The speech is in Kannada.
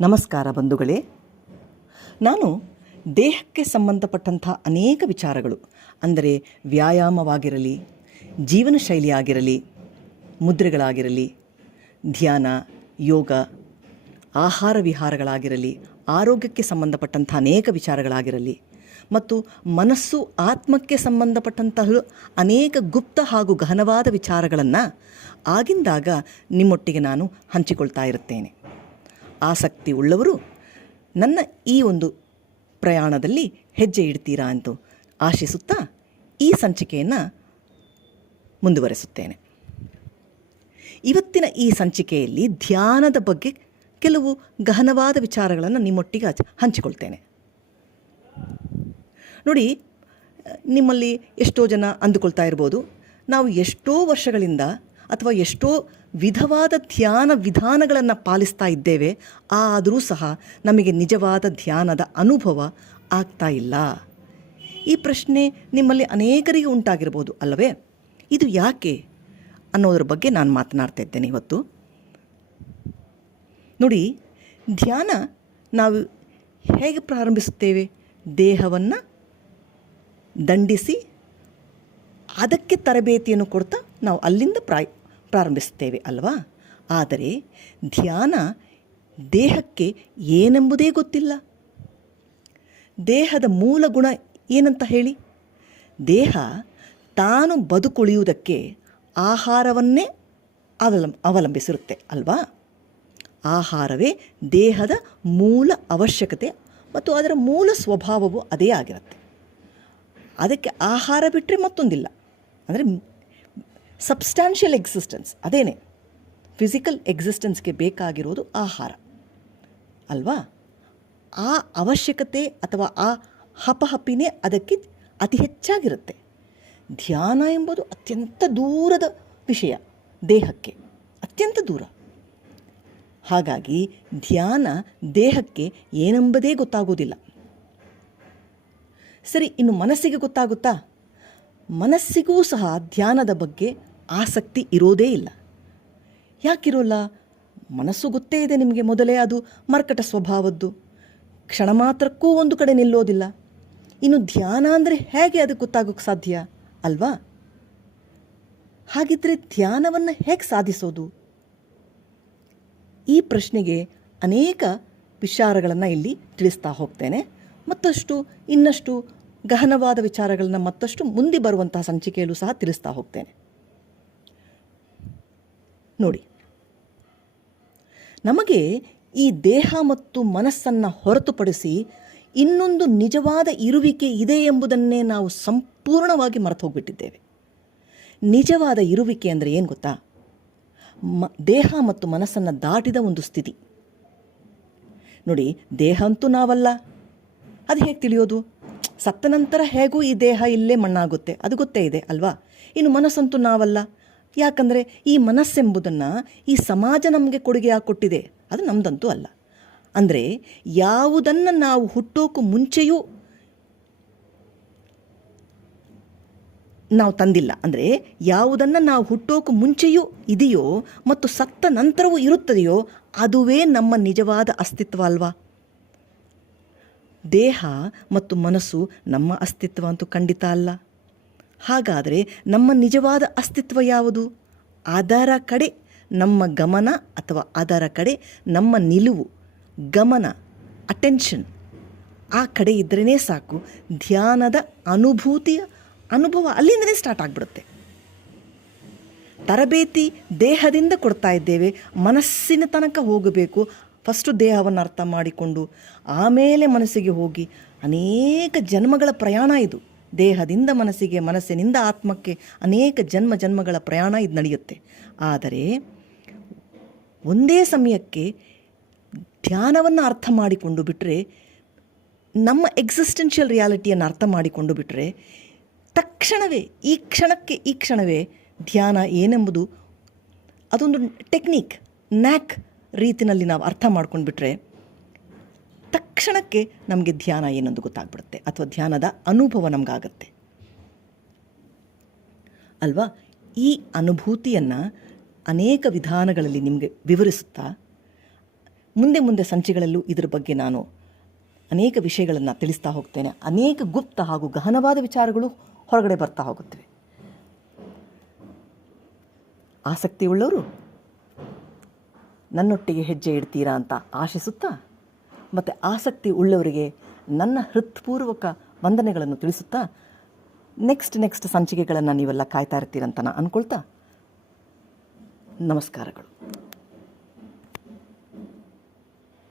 ನಮಸ್ಕಾರ ಬಂಧುಗಳೇ. ನಾನು ದೇಹಕ್ಕೆ ಸಂಬಂಧಪಟ್ಟಂಥ ಅನೇಕ ವಿಚಾರಗಳು, ಅಂದರೆ ವ್ಯಾಯಾಮವಾಗಿರಲಿ, ಜೀವನ ಶೈಲಿ ಆಗಿರಲಿ, ಮುದ್ರೆಗಳಾಗಿರಲಿ, ಧ್ಯಾನ, ಯೋಗ, ಆಹಾರ ವಿಹಾರಗಳಾಗಿರಲಿ, ಆರೋಗ್ಯಕ್ಕೆ ಸಂಬಂಧಪಟ್ಟಂಥ ಅನೇಕ ವಿಚಾರಗಳಾಗಿರಲಿ, ಮತ್ತು ಮನಸ್ಸು ಆತ್ಮಕ್ಕೆ ಸಂಬಂಧಪಟ್ಟಂತಹ ಅನೇಕ ಗುಪ್ತ ಹಾಗೂ ಗಹನವಾದ ವಿಚಾರಗಳನ್ನು ಆಗಿಂದಾಗ ನಿಮ್ಮೊಟ್ಟಿಗೆ ನಾನು ಹಂಚಿಕೊಳ್ತಾ ಇರುತ್ತೇನೆ. ಆಸಕ್ತಿ ಉಳ್ಳವರು ನನ್ನ ಈ ಒಂದು ಪ್ರಯಾಣದಲ್ಲಿ ಹೆಜ್ಜೆ ಇಡ್ತೀರಾ ಎಂದು ಆಶಿಸುತ್ತಾ ಈ ಸಂಚಿಕೆಯನ್ನು ಮುಂದುವರೆಸುತ್ತೇನೆ. ಇವತ್ತಿನ ಈ ಸಂಚಿಕೆಯಲ್ಲಿ ಧ್ಯಾನದ ಬಗ್ಗೆ ಕೆಲವು ಗಹನವಾದ ವಿಚಾರಗಳನ್ನು ನಿಮ್ಮೊಟ್ಟಿಗೆ ಹಂಚಿಕೊಳ್ತೇನೆ. ನೋಡಿ, ನಿಮ್ಮಲ್ಲಿ ಎಷ್ಟೋ ಜನ ಅಂದುಕೊಳ್ತಾ ಇರ್ಬೋದು, ನಾವು ಎಷ್ಟೋ ವರ್ಷಗಳಿಂದ ಅಥವಾ ಎಷ್ಟೋ ವಿಧವಾದ ಧ್ಯಾನ ವಿಧಾನಗಳನ್ನು ಪಾಲಿಸ್ತಾ ಇದ್ದೇವೆ, ಆದರೂ ಸಹ ನಮಗೆ ನಿಜವಾದ ಧ್ಯಾನದ ಅನುಭವ ಆಗ್ತಾ ಇಲ್ಲ. ಈ ಪ್ರಶ್ನೆ ನಿಮ್ಮಲ್ಲಿ ಅನೇಕರಿಗೆ ಉಂಟಾಗಿರ್ಬೋದು ಅಲ್ಲವೇ? ಇದು ಯಾಕೆ ಅನ್ನೋದ್ರ ಬಗ್ಗೆ ನಾನು ಮಾತನಾಡ್ತಾ ಇದ್ದೇನೆ ಇವತ್ತು. ನೋಡಿ, ಧ್ಯಾನ ನಾವು ಹೇಗೆ ಪ್ರಾರಂಭಿಸುತ್ತೇವೆ? ದೇಹವನ್ನು ದಂಡಿಸಿ ಅದಕ್ಕೆ ತರಬೇತಿಯನ್ನು ಕೊಡ್ತಾ ನಾವು ಅಲ್ಲಿಂದ ಪ್ರಾರಂಭಿಸುತ್ತೇವೆ ಅಲ್ವಾ? ಆದರೆ ಧ್ಯಾನ ದೇಹಕ್ಕೆ ಏನೆಂಬುದೇ ಗೊತ್ತಿಲ್ಲ. ದೇಹದ ಮೂಲ ಗುಣ ಏನಂತ ಹೇಳಿ? ದೇಹ ತಾನು ಬದುಕುಳಿಯುವುದಕ್ಕೆ ಆಹಾರವನ್ನೇ ಅವಲಂಬಿಸಿರುತ್ತೆ ಅಲ್ವಾ? ಆಹಾರವೇ ದೇಹದ ಮೂಲ ಅವಶ್ಯಕತೆ ಮತ್ತು ಅದರ ಮೂಲ ಸ್ವಭಾವವು ಅದೇ ಆಗಿರುತ್ತೆ. ಅದಕ್ಕೆ ಆಹಾರ ಬಿಟ್ಟರೆ ಮತ್ತೊಂದಿಲ್ಲ. ಅಂದರೆ ಸಬ್ಸ್ಟ್ಯಾನ್ಷಿಯಲ್ ಎಕ್ಸಿಸ್ಟೆನ್ಸ್ ಅದೇನೆ. ಫಿಸಿಕಲ್ ಎಕ್ಸಿಸ್ಟೆನ್ಸ್ಗೆ ಬೇಕಾಗಿರೋದು ಆಹಾರ ಅಲ್ವಾ? ಆ ಅವಶ್ಯಕತೆ ಅಥವಾ ಆ ಹಪಹಪಿನೇ ಅದಕ್ಕೆ ಅತಿ ಹೆಚ್ಚಾಗಿರುತ್ತೆ. ಧ್ಯಾನ ಎಂಬುದು ಅತ್ಯಂತ ದೂರದ ವಿಷಯ, ದೇಹಕ್ಕೆ ಅತ್ಯಂತ ದೂರ. ಹಾಗಾಗಿ ಧ್ಯಾನ ದೇಹಕ್ಕೆ ಏನೆಂಬುದೇ ಗೊತ್ತಾಗೋದಿಲ್ಲ. ಸರಿ, ಇನ್ನು ಮನಸ್ಸಿಗೆ ಗೊತ್ತಾಗುತ್ತಾ? ಮನಸ್ಸಿಗೂ ಸಹ ಧ್ಯಾನದ ಬಗ್ಗೆ ಆಸಕ್ತಿ ಇರೋದೇ ಇಲ್ಲ. ಯಾಕಿರೋಲ್ಲ? ಮನಸ್ಸು ಗೊತ್ತೇ ಇದೆ ನಿಮಗೆ, ಮೊದಲೇ ಅದು ಮರ್ಕಟ ಸ್ವಭಾವದ್ದು, ಕ್ಷಣ ಮಾತ್ರಕ್ಕೂ ಒಂದು ಕಡೆ ನಿಲ್ಲೋದಿಲ್ಲ. ಇನ್ನು ಧ್ಯಾನ ಅಂದರೆ ಹೇಗೆ ಅದಕ್ಕೆ ಗೊತ್ತಾಗೋಕ್ಕೆ ಸಾಧ್ಯ ಅಲ್ವಾ? ಹಾಗಿದ್ರೆ ಧ್ಯಾನವನ್ನು ಹೇಗೆ ಸಾಧಿಸೋದು? ಈ ಪ್ರಶ್ನೆಗೆ ಅನೇಕ ವಿಚಾರಗಳನ್ನು ಇಲ್ಲಿ ತಿಳಿಸ್ತಾ ಹೋಗ್ತೇನೆ. ಇನ್ನಷ್ಟು ಗಹನವಾದ ವಿಚಾರಗಳನ್ನು ಮತ್ತಷ್ಟು ಮುಂದೆ ಬರುವಂತಹ ಸಂಚಿಕೆಯಲ್ಲೂ ಸಹ ತಿಳಿಸ್ತಾ ಹೋಗ್ತೇನೆ. ನೋಡಿ, ನಮಗೆ ಈ ದೇಹ ಮತ್ತು ಮನಸ್ಸನ್ನು ಹೊರತುಪಡಿಸಿ ಇನ್ನೊಂದು ನಿಜವಾದ ಇರುವಿಕೆ ಇದೆ ಎಂಬುದನ್ನೇ ನಾವು ಸಂಪೂರ್ಣವಾಗಿ ಮರೆತು ಹೋಗಿಬಿಟ್ಟಿದ್ದೇವೆ. ನಿಜವಾದ ಇರುವಿಕೆ ಅಂದರೆ ಏನು ಗೊತ್ತಾ? ದೇಹ ಮತ್ತು ಮನಸ್ಸನ್ನು ದಾಟಿದ ಒಂದು ಸ್ಥಿತಿ. ನೋಡಿ, ದೇಹ ಅಂತೂ ನಾವಲ್ಲ, ಅದು ಹೇಗೆ ತಿಳಿಯೋದು? ಸತ್ತ ನಂತರ ಹೇಗೂ ಈ ದೇಹ ಇಲ್ಲೇ ಮಣ್ಣಾಗುತ್ತೆ, ಅದು ಗೊತ್ತೇ ಇದೆ ಅಲ್ವಾ? ಇನ್ನು ಮನಸ್ಸಂತೂ ನಾವಲ್ಲ. ಯಾಕಂದರೆ ಈ ಮನಸ್ಸೆಂಬುದನ್ನು ಈ ಸಮಾಜ ನಮಗೆ ಕೊಡುಗೆಯಾಗಿ ಕೊಟ್ಟಿದೆ, ಅದು ನಮ್ಮದಂತೂ ಅಲ್ಲ. ಅಂದರೆ ಯಾವುದನ್ನು ನಾವು ಹುಟ್ಟೋಕ್ಕೂ ಮುಂಚೆಯೂ ನಾವು ತಂದಿಲ್ಲ, ಅಂದರೆ ಯಾವುದನ್ನು ನಾವು ಹುಟ್ಟೋಕ್ಕೂ ಮುಂಚೆಯೂ ಇದೆಯೋ ಮತ್ತು ಸತ್ತ ನಂತರವೂ ಇರುತ್ತದೆಯೋ ಅದುವೇ ನಮ್ಮ ನಿಜವಾದ ಅಸ್ತಿತ್ವ ಅಲ್ವಾ? ದೇಹ ಮತ್ತು ಮನಸ್ಸು ನಮ್ಮ ಅಸ್ತಿತ್ವ ಅಂತೂ ಖಂಡಿತ ಅಲ್ಲ. ಹಾಗಾದರೆ ನಮ್ಮ ನಿಜವಾದ ಅಸ್ತಿತ್ವ ಯಾವುದು? ಅದರ ಕಡೆ ನಮ್ಮ ಗಮನ ಅಥವಾ ಅದರ ಕಡೆ ನಮ್ಮ ನಿಲುವು, ಗಮನ, ಅಟೆನ್ಷನ್ ಆ ಕಡೆ ಇದ್ರೇ ಸಾಕು. ಧ್ಯಾನದ ಅನುಭವ ಅಲ್ಲಿಂದಲೇ ಸ್ಟಾರ್ಟ್ ಆಗಿಬಿಡುತ್ತೆ. ತರಬೇತಿ ದೇಹದಿಂದ ಕೊಡ್ತಾ ಇದ್ದೇವೆ, ಮನಸ್ಸಿನ ತನಕ ಹೋಗಬೇಕು. ಫಸ್ಟು ದೇಹವನ್ನು ಅರ್ಥ ಮಾಡಿಕೊಂಡು ಆಮೇಲೆ ಮನಸ್ಸಿಗೆ ಹೋಗಿ ಅನೇಕ ಜನ್ಮಗಳ ಪ್ರಯಾಣ ಇದು. ದೇಹದಿಂದ ಮನಸ್ಸಿಗೆ, ಮನಸ್ಸಿನಿಂದ ಆತ್ಮಕ್ಕೆ ಅನೇಕ ಜನ್ಮಗಳ ಪ್ರಯಾಣ ಇದು ನಡೆಯುತ್ತೆ. ಆದರೆ ಒಂದೇ ಸಮಯಕ್ಕೆ ಧ್ಯಾನವನ್ನು ಅರ್ಥ ಮಾಡಿಕೊಂಡು ಬಿಟ್ಟರೆ, ನಮ್ಮ ಎಕ್ಸಿಸ್ಟೆನ್ಷಿಯಲ್ ರಿಯಾಲಿಟಿಯನ್ನು ಅರ್ಥ ಮಾಡಿಕೊಂಡು ಬಿಟ್ಟರೆ ತಕ್ಷಣವೇ ಈ ಕ್ಷಣವೇ ಧ್ಯಾನ ಏನೆಂಬುದು ಅದೊಂದು ಟೆಕ್ನಿಕ್, ನ್ಯಾಕ್ ರೀತಿಯಲ್ಲಿ ನಾವು ಅರ್ಥ ಮಾಡ್ಕೊಂಡು ಬಿಟ್ಟರೆ ತಕ್ಷಣಕ್ಕೆ ನಮಗೆ ಧ್ಯಾನ ಏನೊಂದು ಗೊತ್ತಾಗ್ಬಿಡುತ್ತೆ, ಅಥವಾ ಧ್ಯಾನದ ಅನುಭವ ನಮಗಾಗತ್ತೆ ಅಲ್ವಾ? ಈ ಅನುಭೂತಿಯನ್ನು ಅನೇಕ ವಿಧಾನಗಳಲ್ಲಿ ನಿಮಗೆ ವಿವರಿಸುತ್ತಾ ಮುಂದೆ ಮುಂದೆ ಸಂಚಿಕೆಗಳಲ್ಲೂ ಇದರ ಬಗ್ಗೆ ನಾನು ಅನೇಕ ವಿಷಯಗಳನ್ನು ತಿಳಿಸ್ತಾ ಹೋಗ್ತೇನೆ. ಅನೇಕ ಗುಪ್ತ ಹಾಗೂ ಗಹನವಾದ ವಿಚಾರಗಳು ಹೊರಗಡೆ ಬರ್ತಾ ಹೋಗುತ್ತವೆ. ಆಸಕ್ತಿಯುಳ್ಳವರು ನನ್ನೊಟ್ಟಿಗೆ ಹೆಜ್ಜೆ ಇಡ್ತೀರಾ ಅಂತ ಆಶಿಸುತ್ತಾ, ಮತ್ತು ಆಸಕ್ತಿ ಉಳ್ಳವರಿಗೆ ನನ್ನ ಹೃತ್ಪೂರ್ವಕ ವಂದನೆಗಳನ್ನು ತಿಳಿಸುತ್ತಾ, ನೆಕ್ಸ್ಟ್ ಸಂಚಿಕೆಗಳನ್ನು ನೀವೆಲ್ಲ ಕಾಯ್ತಾ ಇರ್ತೀರಂತ ನಾನು ಅಂದ್ಕೊಳ್ತಾ, ನಮಸ್ಕಾರಗಳು.